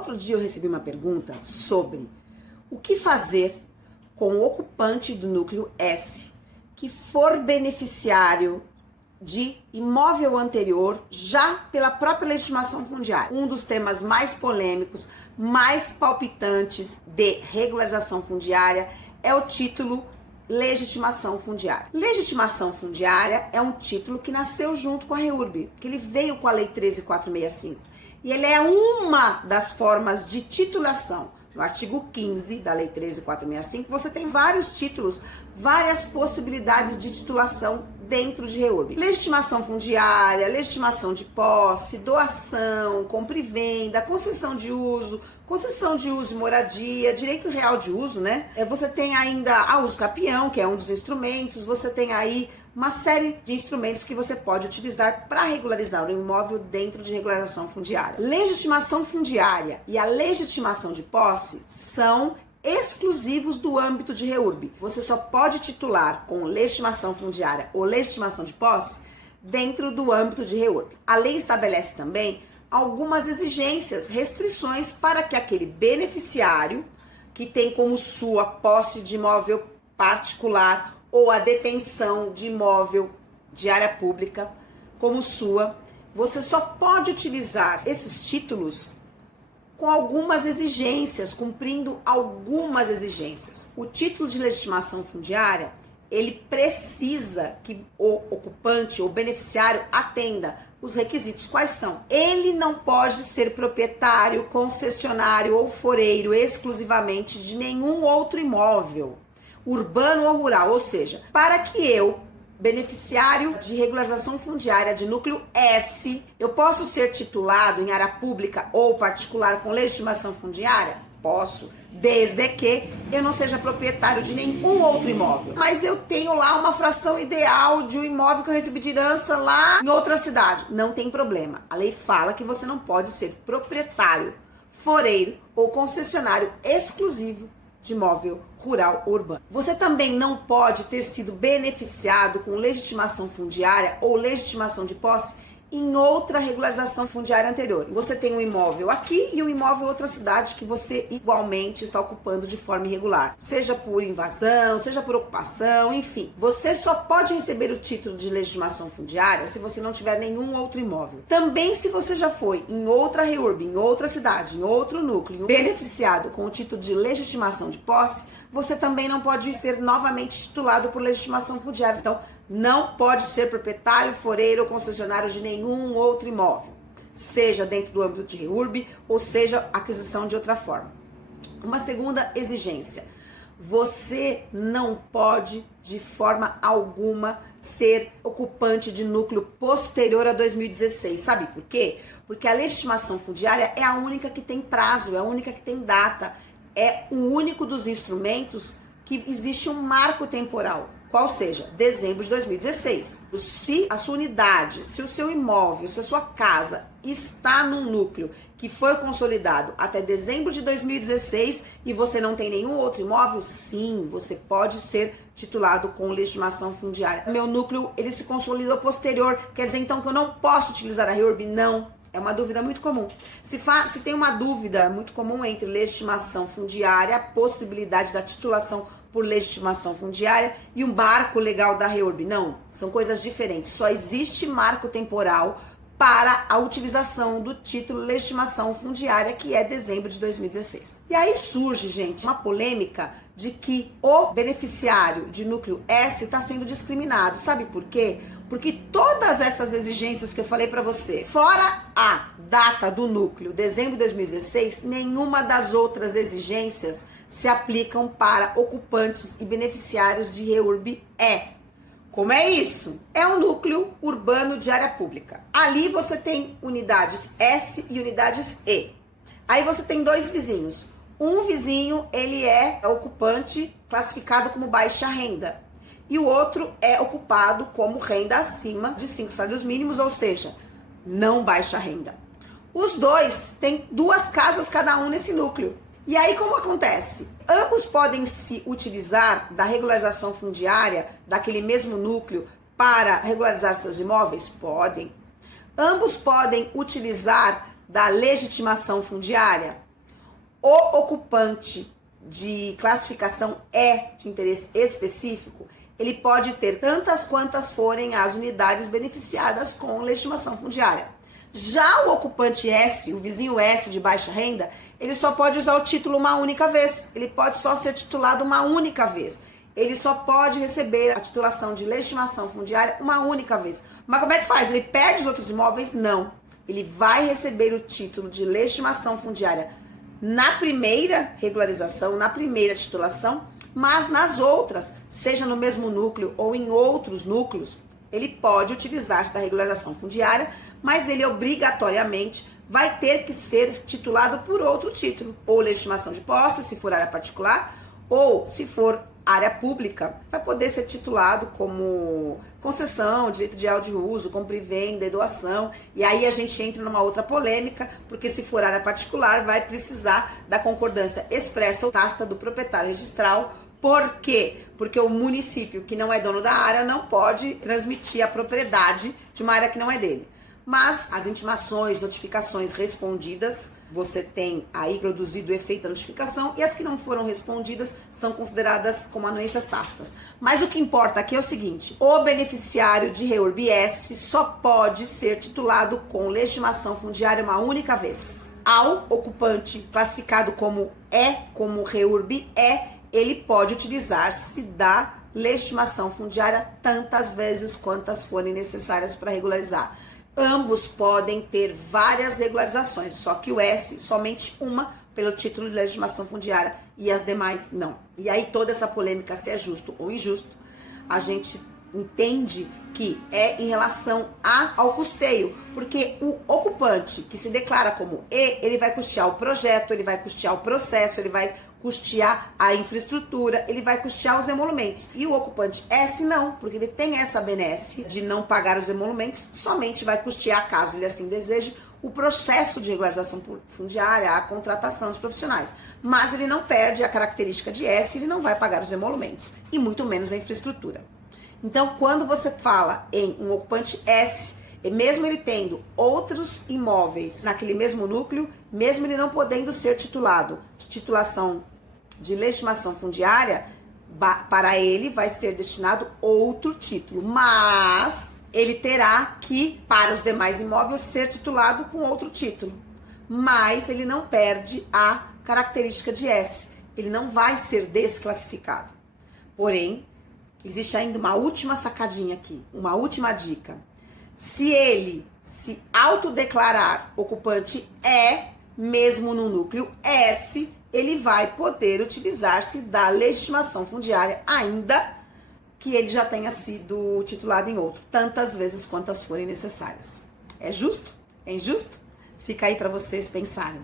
Outro dia eu recebi uma pergunta sobre o que fazer com o ocupante do núcleo S que for beneficiário de imóvel anterior já pela própria legitimação fundiária. Um dos temas mais polêmicos, mais palpitantes de regularização fundiária é o título legitimação fundiária. Legitimação fundiária é um título que nasceu junto com a REURB, que ele veio com a Lei 13.465. E ele é uma das formas de titulação. No artigo 15 da Lei 13.465, você tem vários títulos, várias possibilidades de titulação dentro de REURB. Legitimação fundiária, legitimação de posse, doação, compra e venda, concessão de uso e moradia, direito real de uso, né? Você tem ainda a uso capião, que é um dos instrumentos, você tem aí uma série de instrumentos que você pode utilizar para regularizar o imóvel dentro de regularização fundiária. Legitimação fundiária e a legitimação de posse são exclusivos do âmbito de REURB. Você só pode titular com legitimação fundiária ou legitimação de posse dentro do âmbito de REURB. A lei estabelece também algumas exigências, restrições para que aquele beneficiário que tem como sua posse de imóvel particular ou a detenção de imóvel de área pública como sua, você só pode utilizar esses títulos com algumas exigências, cumprindo algumas exigências. O título de legitimação fundiária, ele precisa que o ocupante ou beneficiário atenda os requisitos. Quais são? Ele não pode ser proprietário, concessionário ou foreiro exclusivamente de nenhum outro imóvel, urbano ou rural, ou seja, para que eu, beneficiário de regularização fundiária de núcleo S, eu posso ser titulado em área pública ou particular com legitimação fundiária? Posso, desde que eu não seja proprietário de nenhum outro imóvel. Mas eu tenho lá uma fração ideal de um imóvel que eu recebi de herança lá em outra cidade. Não tem problema. A lei fala que você não pode ser proprietário, foreiro ou concessionário exclusivo de imóvel rural ou urbano. Você também não pode ter sido beneficiado com legitimação fundiária ou legitimação de posse em outra regularização fundiária anterior. Você tem um imóvel aqui e um imóvel em outra cidade que você igualmente está ocupando de forma irregular, seja por invasão, seja por ocupação, enfim. Você só pode receber o título de legitimação fundiária se você não tiver nenhum outro imóvel. Também se você já foi em outra REURB, em outra cidade, em outro núcleo, beneficiado com o título de legitimação de posse, você também não pode ser novamente titulado por legitimação fundiária. Então, não pode ser proprietário, foreiro ou concessionário de nenhum outro imóvel, seja dentro do âmbito de REURB ou seja aquisição de outra forma. Uma segunda exigência: você não pode de forma alguma ser ocupante de núcleo posterior a 2016. Sabe por quê? Porque a legitimação fundiária é a única que tem prazo, é a única que tem data, é o único dos instrumentos que existe um marco temporal. Qual seja, dezembro de 2016. Se a sua unidade, se o seu imóvel, se a sua casa está num núcleo que foi consolidado até dezembro de 2016 e você não tem nenhum outro imóvel, sim, você pode ser titulado com legitimação fundiária. Meu núcleo, ele se consolidou posterior, quer dizer então que eu não posso utilizar a REURB? Não. É uma dúvida muito comum. Se tem uma dúvida muito comum entre legitimação fundiária, a possibilidade da titulação por legitimação fundiária e um marco legal da REURB. Não, são coisas diferentes. Só existe marco temporal para a utilização do título legitimação fundiária, que é dezembro de 2016. E aí surge, gente, uma polêmica de que o beneficiário de núcleo S está sendo discriminado. Sabe por quê? Porque todas essas exigências que eu falei para você, fora a data do núcleo, dezembro de 2016, nenhuma das outras exigências se aplicam para ocupantes e beneficiários de REURB E. Como é isso? É um núcleo urbano de área pública. Ali você tem unidades S e unidades E. Aí você tem dois vizinhos. Um vizinho, ele é ocupante classificado como baixa renda. E o outro é ocupado como renda acima de 5 salários mínimos, ou seja, não baixa renda. Os dois têm 2 casas cada um nesse núcleo. E aí como acontece? Ambos podem se utilizar da regularização fundiária daquele mesmo núcleo para regularizar seus imóveis? Podem. Ambos podem utilizar da legitimação fundiária? o ocupante de classificação E de interesse específico, ele pode ter tantas quantas forem as unidades beneficiadas com legitimação fundiária. Já o ocupante S, o vizinho S de baixa renda, ele só pode usar o título uma única vez. Ele pode só ser titulado uma única vez. Ele só pode receber a titulação de legitimação fundiária uma única vez. Mas como é que faz? Ele perde os outros imóveis? Não. Ele vai receber o título de legitimação fundiária na primeira regularização, na primeira titulação, mas nas outras, seja no mesmo núcleo ou em outros núcleos, ele pode utilizar-se da regularização fundiária, mas ele obrigatoriamente vai ter que ser titulado por outro título, ou legitimação de posse, se for área particular, ou se for área pública, vai poder ser titulado como concessão, direito de áudio de uso, compra e venda, doação, e aí a gente entra numa outra polêmica, porque se for área particular, vai precisar da concordância expressa ou tácita do proprietário registral. Por quê? Porque o município que não é dono da área não pode transmitir a propriedade de uma área que não é dele. Mas as intimações, notificações respondidas, você tem aí produzido o efeito da notificação, e as que não foram respondidas são consideradas como anuências tácitas. Mas o que importa aqui é o seguinte: o beneficiário de REURB S só pode ser titulado com legitimação fundiária uma única vez. Ao ocupante classificado como E, como REURB E, ele pode utilizar-se da legitimação fundiária tantas vezes quantas forem necessárias para regularizar. Ambos podem ter várias regularizações, só que o S, somente uma, pelo título de legitimação fundiária, e as demais não. E aí toda essa polêmica, se é justo ou injusto, a gente entende que é em relação ao custeio, porque o ocupante que se declara como E, ele vai custear o projeto, ele vai custear o processo, ele vai custear a infraestrutura, ele vai custear os emolumentos. E o ocupante S não, porque ele tem essa benesse de não pagar os emolumentos, somente vai custear, caso ele assim deseje, o processo de regularização fundiária, a contratação dos profissionais. Mas ele não perde a característica de S, ele não vai pagar os emolumentos, e muito menos a infraestrutura. Então, quando você fala em um ocupante S, mesmo ele tendo outros imóveis naquele mesmo núcleo, mesmo ele não podendo ser titulado de titulação de legitimação fundiária, para ele vai ser destinado outro título, mas ele terá que, para os demais imóveis, ser titulado com outro título. Mas ele não perde a característica de S, ele não vai ser desclassificado. Porém, existe ainda uma última sacadinha aqui, uma última dica. Se ele se autodeclarar ocupante E, mesmo no núcleo S, ele vai poder utilizar-se da legitimação fundiária, ainda que ele já tenha sido titulado em outro, tantas vezes quantas forem necessárias. É justo? É injusto? Fica aí para vocês pensarem.